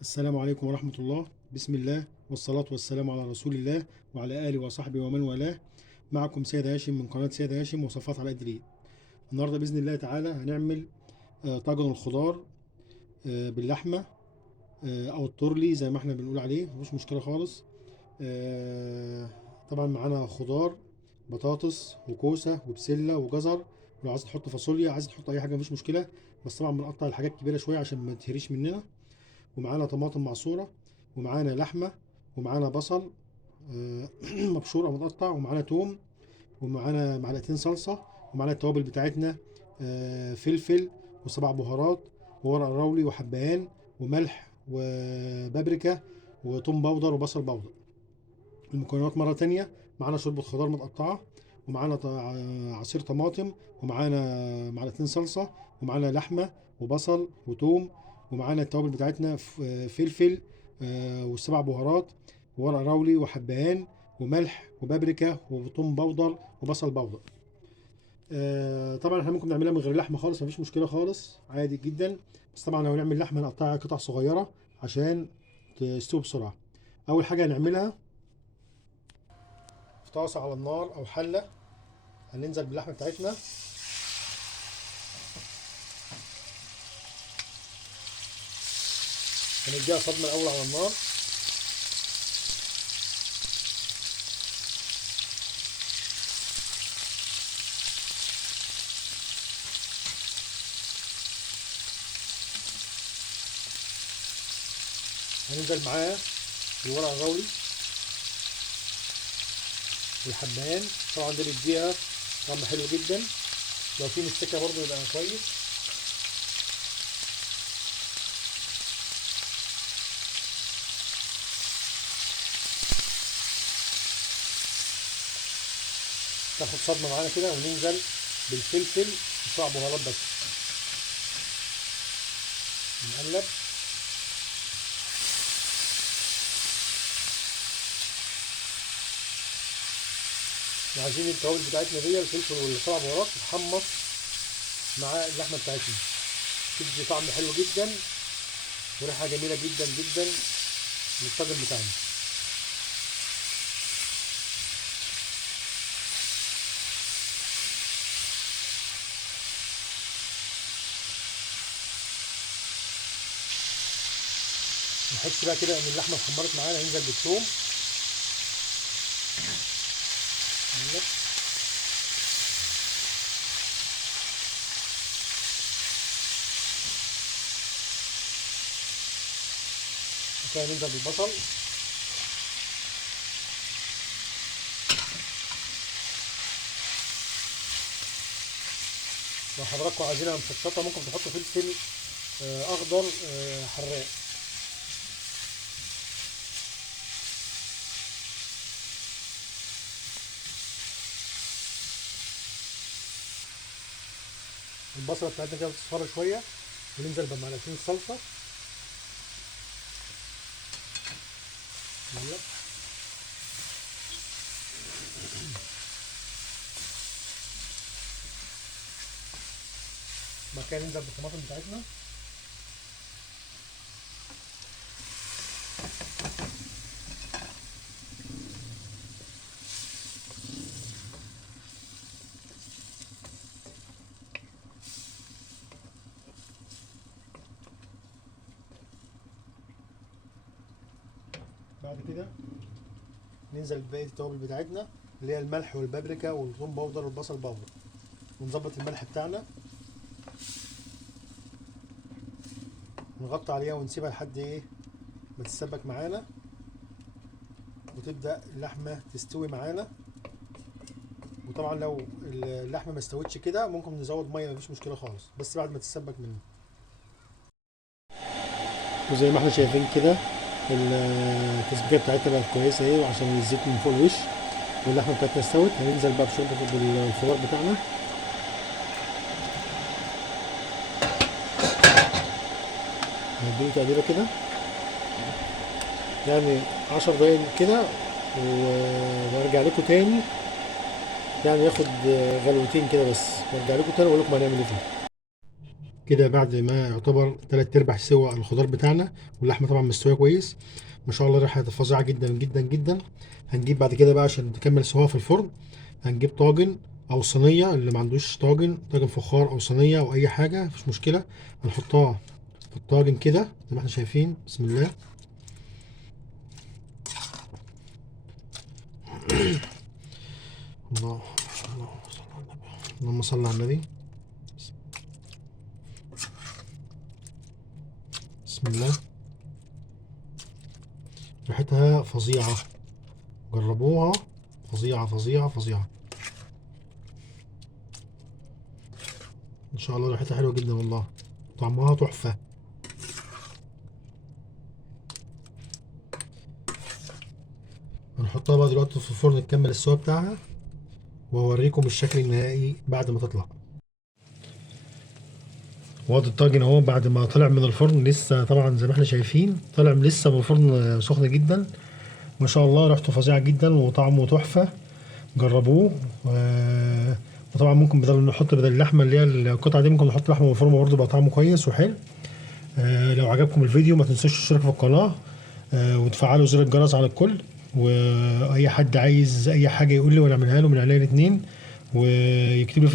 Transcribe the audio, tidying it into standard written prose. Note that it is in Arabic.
السلام عليكم ورحمة الله. بسم الله والصلاة والسلام على رسول الله وعلى آله وصحبه ومن والاه. معكم سيد هاشم من قناة سيد هاشم وصفات على قد الإيد. النهاردة بإذن الله تعالى هنعمل طاجن الخضار باللحمة، أو التورلي زي ما احنا بنقول عليه، مفيش مشكلة خالص. طبعا معانا خضار، بطاطس وكوسة وبسلة وجزر. لو عايز تحط فاصوليا، عايز تحط أي حاجة مفيش مشكلة، بس طبعا بنقطع الحاجات كبيرة شوية عشان ما تهريش مننا. ومعانا طماطم معصورة، ومعانا لحمة، ومعانا بصل مبشور او متقطع، ومعانا توم، ومعانا معلقتين صلصة، ومعانا التوابل بتاعتنا فلفل وسبع بهارات وورق راولي وحبهان وملح وبابريكا وتوم باودر وبصل باودر. المكونات مرة تانية: معانا شوربة خضار متقطعة، ومعانا عصير طماطم، ومعانا معلقتين صلصة، ومعانا لحمة وبصل وتوم، ومعانا التوابل بتاعتنا فلفل والسبع بهارات وورق راولي وحبهان وملح وبابريكا وتوم باودر وبصل باودر. طبعا احنا ممكن نعملها من غير لحمة خالص، مفيش مشكلة خالص، عادي جدا. بس طبعا لو نعمل لحمة نقطعها قطع صغيرة عشان تستوي بسرعة. أول حاجة هنعملها في طاسة على النار أو حلة، هننزل باللحمة بتاعتنا. هنديها صدمة الأول على النار، هننزل معاها الورق الراولي والحبهان. طبعا ده بيديها طعم حلو جدا، لو في مستكة برضه يبقى كويس. تاخد صدمة معانا كده، وننزل بالفلفل وسبع بهارات بس، نقلب. وعايزين التوابل بتاعتنا دي، الفلفل والسبع بهارات، تتحمص مع اللحمة بتاعتنا، تدي طعم حلو جدا وريحة جميلة جدا جدا للطاجن بتاعنا. نحس بقى كده ان اللحمة اتحمرت معانا، ننزل بالثوم. كده ننزل بالبصل، لو حضراتكم عايزينها مشطشطه ممكن تحطوا فلفل اخضر حراق. البصله بتاعتنا كده تصفر شويه، وننزل بمعلقتين الصلصه. يلا، بعد كده ننزل بالطماطم بتاعتنا. بعد كده ننزل بباقي التوابل بتاعتنا، اللي هي الملح والبابريكا والثوم باودر والبصل باودر، ونظبط الملح بتاعنا، نغطي عليها ونسيبها لحد ايه ما تتسبك معانا، وتبدأ اللحمة تستوي معانا. وطبعا لو اللحمة ما استوتش كده ممكن نزود مية، مفيش مشكلة خالص، بس بعد ما تتسبك منه. وزي ما احنا شايفين كده التسبيكة بتاعتنا بقت كويسة اهي، وعشان الزيت من فوق الوش، واللحمة بتاعتنا استوت. هننزل بقى بشوربة بالخضار بتاعنا، هنديله تقليبة كده يعني 10 دقايق كده، وارجع لكم تاني، يعني ياخد غلوتين كده بس، وارجع لكم تاني واقول لكم هنعمل ايه فيه. كده بعد ما يعتبر 3/4 سوا الخضار بتاعنا، واللحمه طبعا مستويه كويس ما شاء الله، ريحه فظيعه جدا جدا جدا. هنجيب بعد كده بقى عشان تكمل سواها في الفرن، هنجيب طاجن او صينيه، اللي ما عندوش طاجن فخار او صينيه او اي حاجه مفيش مشكله، هنحطها في الطاجن كده زي ما احنا شايفين. بسم الله. الله اللهم صل على النبي. بسم الله. ريحتها فظيعة، جربوها، فظيعة فظيعة فظيعة ان شاء الله. ريحتها حلوة جدا والله، طعمها تحفة. هنحطها بقى دلوقتي في الفرن تكمل السوا بتاعها، وهوريكم الشكل النهائي بعد ما تطلع. وادي الطاجن اهو بعد ما طلع من الفرن، لسه طبعا زي ما احنا شايفين طلع لسه من الفرن سخن جدا ما شاء الله، ريحته فظيعة جدا وطعمه تحفة. جربوه. وطبعا ممكن نحط بدل اللحمه اللي هي القطعه دي، ممكن نحط لحمه مفرومه برضه، يبقى طعمه كويس وحلو. لو عجبكم الفيديو ما تنسوش تشتركوا في القناه، وتفعلوا زر الجرس على الكل، واي حد عايز اي حاجه يقول لي وانا اعملها له من عينيا الاتنين، ويكتب لي في